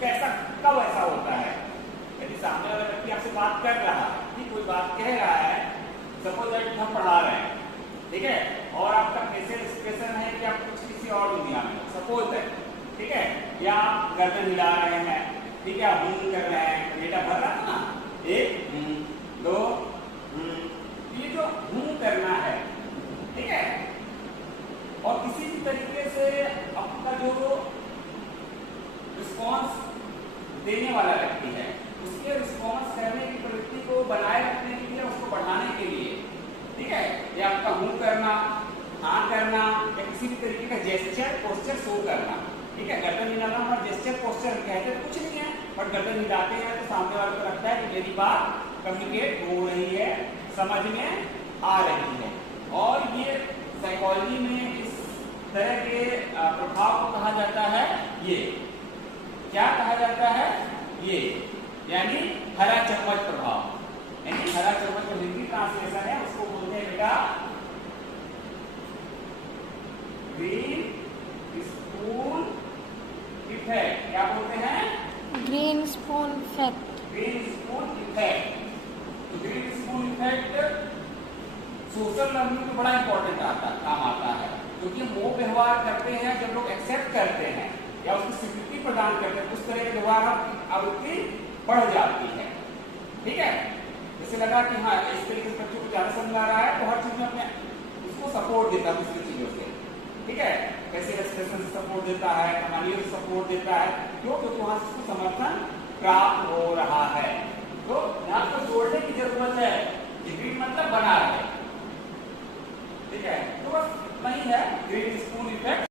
कैसा कब ऐसा होता है? यदि सामने वाला व्यक्ति आपसे बात कर रहा है, ठीक, कोई बात कह रहा है, सपोज दैट हम पढ़ा रहे हैं, ठीक है, और आपका फेशियल एक्सप्रेशन है कि आप कुछ किसी और दुनिया में, सपोज दैट, ठीक है, या आप गर्दन हिला रहे हैं, ठीक है, आप कर रहे हैं, बेटा भर रहा था ना, 1 2 ये जो करना है, ठीक है, और किसी भी तरीके से आपका जो रिस्पॉन्स देने वाला व्यक्ति है उसके रिस्पॉन्स करने की प्रवृत्ति को बनाए रखने के लिए, उसको बढ़ाने के लिए, ठीक है, ये आपका मुंह करना, हाँ करना, या किसी भी तरीके का जेस्चर पोस्चर शो करना, ठीक है। गर्दन हिलाना और जेस्चर पोस्चर कहते तो कुछ नहीं है, बट गर्दन हिलाते हैं तो सामने वाले को लगता है कि मेरी बात कम्युनिकेट हो रही है, समझ में आ रही है। और ये साइकोलॉजी में इस तरह के प्रभाव को कहा जाता है, ये क्या कहा जाता है, ये यानी हरा चम्मच प्रभाव। यानी हरा चम्मच जो हिंदी ट्रांसलेशन है उसको बोलते हैं बेटा ग्रीन स्पून इफेक्ट। क्या बोलते हैं? Green spoon effect. Green spoon effect. Green spoon effect social learning में बड़ा इंपॉर्टेंट काम आता है, क्योंकि वो व्यवहार करते हैं जब लोग एक्सेप्ट करते हैं या उसकी स्वीकृति प्रदान करते हैं, उस तरह के व्यवहार आवृत्ति बढ़ जाती है, ठीक है। जैसे लगा कि हाँ इस तरीके से बच्चों को ज्यादा समझ आ रहा है तो हर चीज में अपने उसको सपोर्ट देता है दूसरी चीजों से, ठीक है, कैसे एक्सप्रेशन से सपोर्ट देता है, कहानियों से सपोर्ट देता है, क्यों? क्योंकि वहां से उसको समर्थन प्राप्त हो रहा है। तो यहाँ पर जोड़ने की जरूरत है, ग्रीन मतलब बना है, ठीक है। तो बस नहीं है ग्रीन स्पून इफेक्ट।